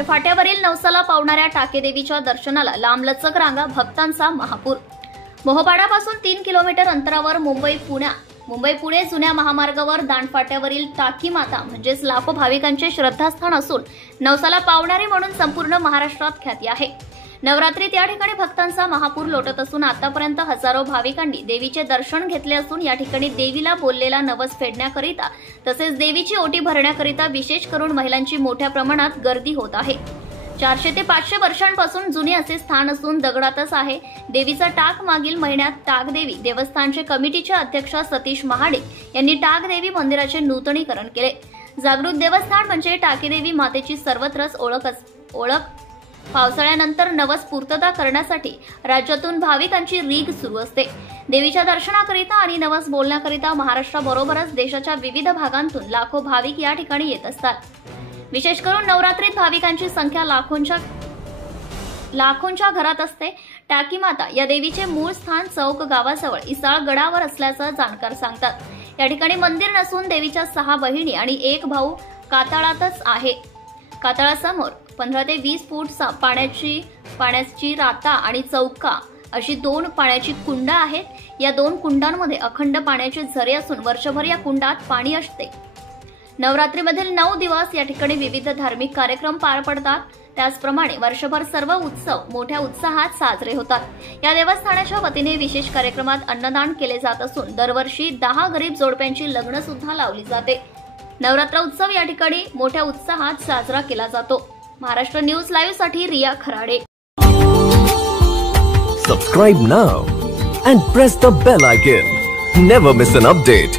दांडफाट्यावरील नवसाला पावणाऱ्या टाकेदेवीच्या दर्शनाला लांबलचक रांगा, भक्तांचा महापूर। मोहपाडापासून 3 किलोमीटर अंतरावर मुंबई पुणे जुन्या महामार्गावर दांडफाट्यावरील टाकी माता म्हणजेच लाखो भाविकांचे श्रद्धास्थान असून नवसाला पावणारे म्हणून संपूर्ण महाराष्ट्रात ख्याती आहे। नवरात्रीत या ठिकाणी भक्तांचा महापूर लोटत असून आतापर्यंत हजारो भाविकांनी देवीचे दर्शन घेतले असून या ठिकाणी देवीला बोललेला नवस फेडण्याकरिता तसेच देवीची ओटी भरण्याकरिता विशेष करून महिलांची मोठ्या प्रमाणात गर्दी होत आहे। 400 ते 500 वर्षांपासून जुने असे स्थान असून दगडातच आहे। देवीचा टाक मागील महिन्यात टाकदेवी देवस्थानचे कमिटीचे अध्यक्ष सतीश महाडिक यांनी टाकदेवी मंदिराचे नूतनीकरण केले। जागृत देवस्थान म्हणजे टाकेदेवी मातेची सर्वत्रच ओळख। पावसाळ्यानंतर नवस पूर्तता करण्यासाठी राज्यातून भाविकांची रीघ सुरू असते। देवीच्या दर्शनाकरिता आणि नवस बोलण्याकरिता महाराष्ट्राबरोबरच देशाच्या विविध भागांतून लाखो भाविक या ठिकाणी येत असतात। विशेष करून नवरात्रीत भाविकांची संख्या लाखोंच्या घरात असते। टाकी माता या देवीचे मूळ स्थान चौक गावाजवळ इसाळ गडावर असल्याचं जाणकार सांगतात। या ठिकाणी मंदिर नसून देवीच्या 6 बहिणी आणि 1 भाऊ कातळातच आहे। कातळासमोर 15 ते 20 फूट पाण्याची राता आणि चौका अशी 2 पाण्याची कुंड आहेत। या 2 कुंडांमध्ये अखंड पाण्याचे झरे असून वर्षभर या कुंडात पाणी असते। नवरात्रीमधील 9 दिवस या ठिकाणी विविध धार्मिक कार्यक्रम पार पडतात। त्याचप्रमाणे वर्षभर सर्व उत्सव मोठ्या उत्साहात साजरे होतात। या देवस्थानाच्या वतीने विशेष कार्यक्रमात अन्नदान केले जात असून दरवर्षी 10 गरीब जोडप्यांची लग्न सुद्धा लावली जाते। नवरात्र उत्सव या ठिकाणी मोठ्या उत्साहात साजरा केला जातो। महाराष्ट्र न्यूज लाईव्ह साठी Riya Kharade. Subscribe now and press the bell icon. Never miss an update.